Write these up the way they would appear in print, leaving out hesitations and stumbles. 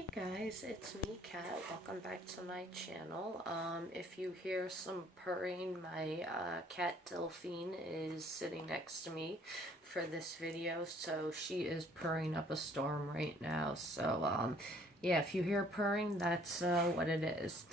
Hey guys, it's me, Kat. Welcome back to my channel. If you hear some purring, my cat Delphine is sitting next to me for this video, so she is purring up a storm right now. So, yeah, if you hear purring, that's what it is.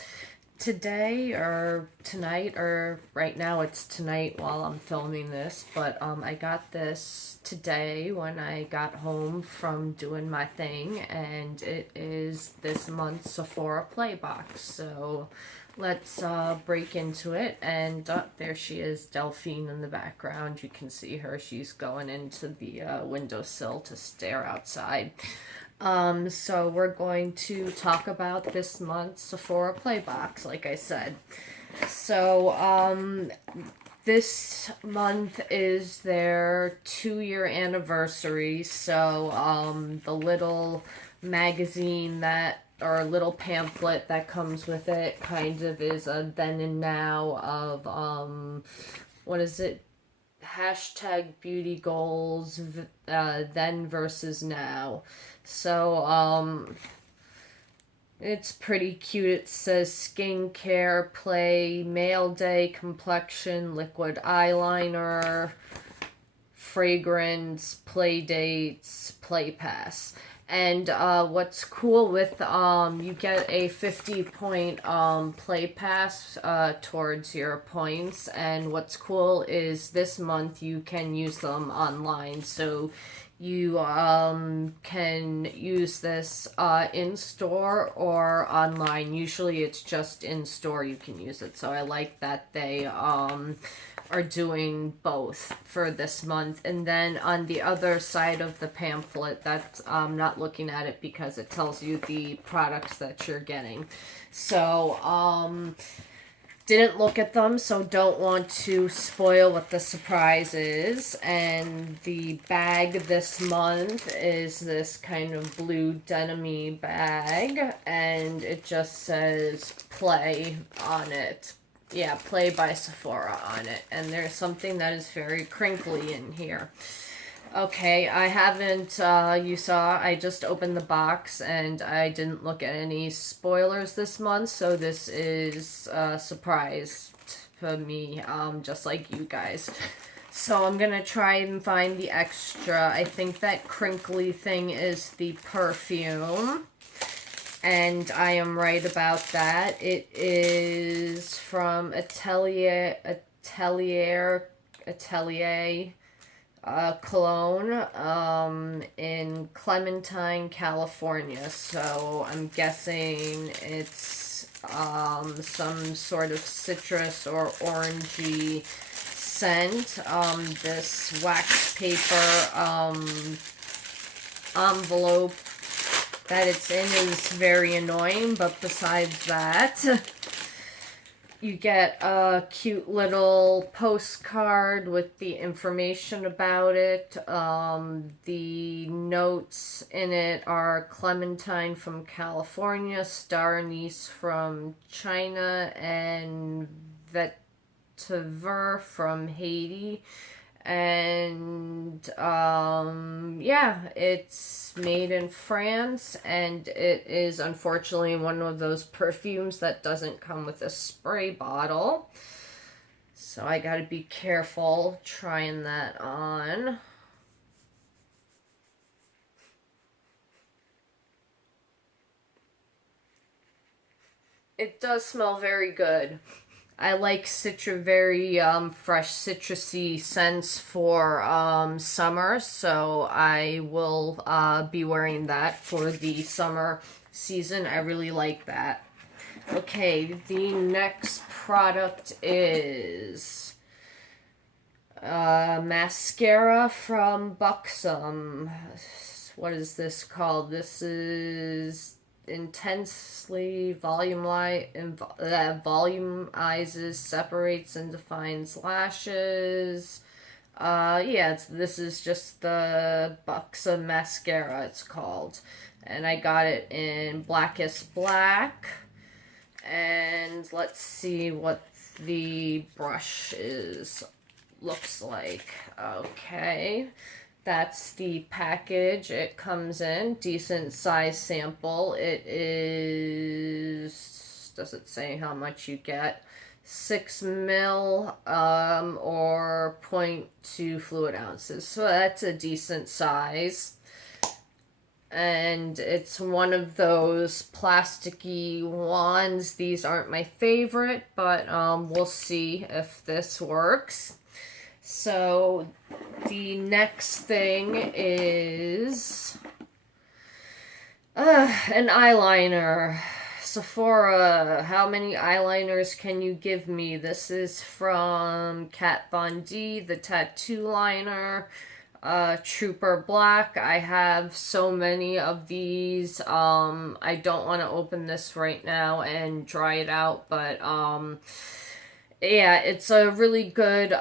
Today or tonight, or right now it's tonight while I'm filming this, but I got this today when I got home from doing my thing, and it is this month's Sephora Play box. So let's break into it. And there she is, Delphine in the background. You can see her. She's going into the windowsill to stare outside. So we're going to talk about this month's Sephora Play box, like I said. So, this month is their 2-year anniversary, so, the little magazine that, or little pamphlet that comes with it kind of is a then and now of, what is it? Hashtag beauty goals, then versus now. So, it's pretty cute. It says skincare, play, mail day, complexion, liquid eyeliner, fragrance, play dates, play pass. And what's cool with you get a 50-point play pass towards your points, and what's cool is this month you can use them online, so you can use this in store or online. Usually it's just in store you can use it, so I like that they are doing both for this month. And then on the other side of the pamphlet, that's I'm not looking at it because it tells you the products that you're getting. So didn't look at them, so don't want to spoil what the surprise is. And the bag this month is this kind of blue denim-y bag, and it just says Play on it. Yeah, Play by Sephora on it. And there's something that is very crinkly in here. Okay, I haven't, you saw, I just opened the box and I didn't look at any spoilers this month, so this is a surprise for me, just like you guys. So I'm gonna try and find the extra. I think that crinkly thing is the perfume. And I am right about that. It is from Atelier Cologne in Clementine, California. So I'm guessing it's some sort of citrus or orangey scent. This wax paper envelope that it's in is very annoying, but besides that, you get a cute little postcard with the information about it. The notes in it are Clementine from California, Star Anise from China, and Vetiver from Haiti. And yeah, it's made in France, and it is unfortunately one of those perfumes that doesn't come with a spray bottle, so I gotta be careful trying that on. It does smell very good. I like very fresh citrusy scents for summer, so I will be wearing that for the summer season. I really like that. Okay, the next product is mascara from Buxom. What is this called? This is intensely volumizes, separates, and defines lashes. Yeah, this is just the Buxom Mascara, it's called. And I got it in Blackest Black. And let's see what the brush looks like. Okay. that's the package it comes in. Decent size sample. It is, does it say how much you get? 6 mil or 0.2 fluid ounces. So that's a decent size. And it's one of those plasticky wands. These aren't my favorite, but we'll see if this works. So the next thing is an eyeliner. Sephora, how many eyeliners can you give me? This is from Kat Von D, the tattoo liner. Trooper Black. I have so many of these. I don't want to open this right now and dry it out, but yeah, it's a really good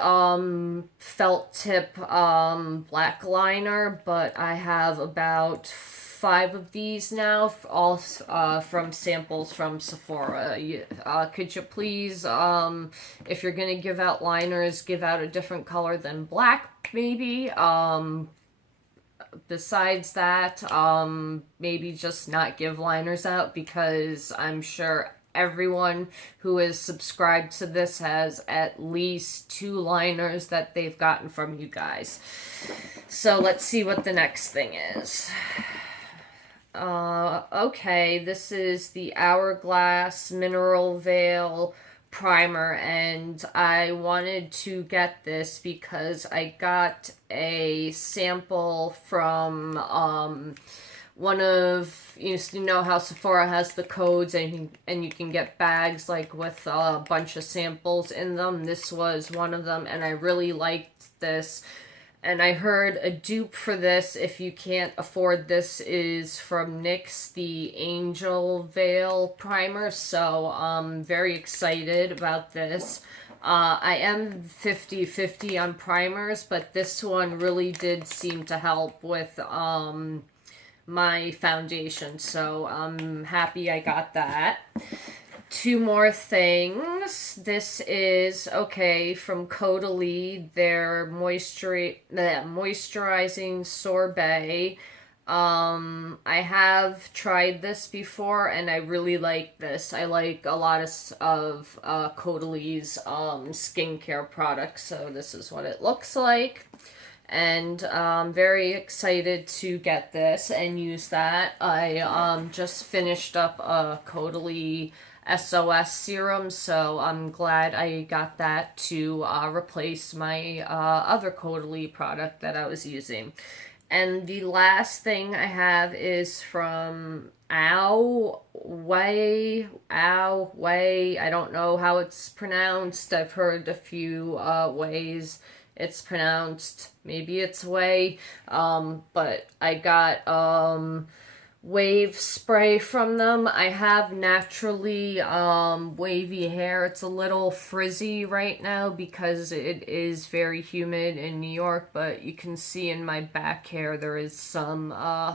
felt tip black liner, but I have about 5 of these now, all from samples from Sephora. Could you please, if you're gonna give out liners, give out a different color than black, maybe? Besides that, maybe just not give liners out, because I'm sure everyone who is subscribed to this has at least 2 liners that they've gotten from you guys. So let's see what the next thing is. Okay, this is the Hourglass Mineral Veil Primer, and I wanted to get this because I got a sample from one of, you know how Sephora has the codes and you can get bags like with a bunch of samples in them. This was one of them, and I really liked this. And I heard a dupe for this, if you can't afford this, is from NYX, the Angel Veil Primer. So I'm very excited about this. I am 50-50 on primers, but this one really did seem to help with my foundation. So I'm happy I got that. 2 more things. This is, okay, from Caudalie, their moisturizing sorbet. I have tried this before, and I really like this. I like a lot of Caudalie's skincare products, so this is what it looks like. And I'm very excited to get this and use that. I just finished up a Caudalie SOS serum, so I'm glad I got that to replace my other Caudalie product that I was using. And the last thing I have is from Ouai. I don't know how it's pronounced. I've heard a few ways it's pronounced. Maybe it's Ouai. But I got wave spray from them. I have naturally wavy hair. It's a little frizzy right now because it is very humid in New York, but you can see in my back hair there is some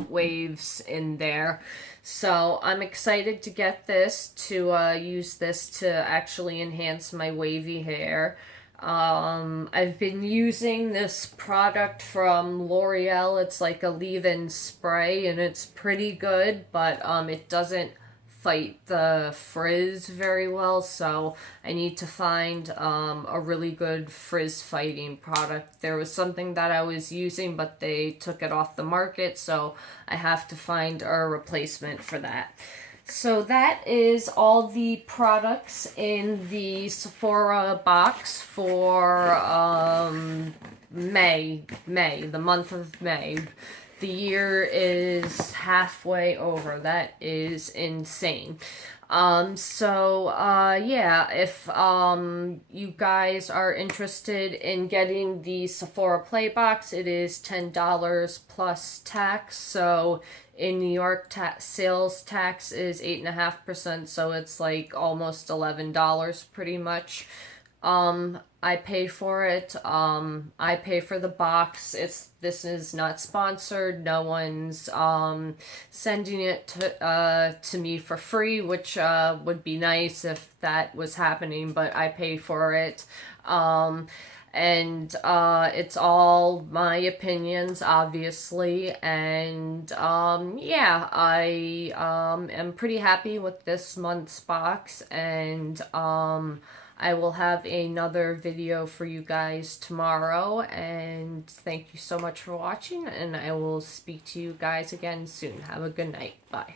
waves in there. So I'm excited to get this, to use this to actually enhance my wavy hair. I've been using this product from L'Oreal. It's like a leave-in spray, and it's pretty good, but it doesn't fight the frizz very well, so I need to find a really good frizz-fighting product. There was something that I was using, but they took it off the market, so I have to find a replacement for that. So that is all the products in the Sephora box for May, the month of May. The year is halfway over. That is insane. Yeah, if you guys are interested in getting the Sephora Play box, it is $10 plus tax. So in New York, sales tax is 8.5%, so it's like almost $11 pretty much. I pay for it. I pay for the box. This is not sponsored. No one's sending it to me for free, which would be nice if that was happening, but I pay for it. And it's all my opinions, obviously, and yeah, I am pretty happy with this month's box, and I will have another video for you guys tomorrow, and thank you so much for watching, and I will speak to you guys again soon. Have a good night. Bye.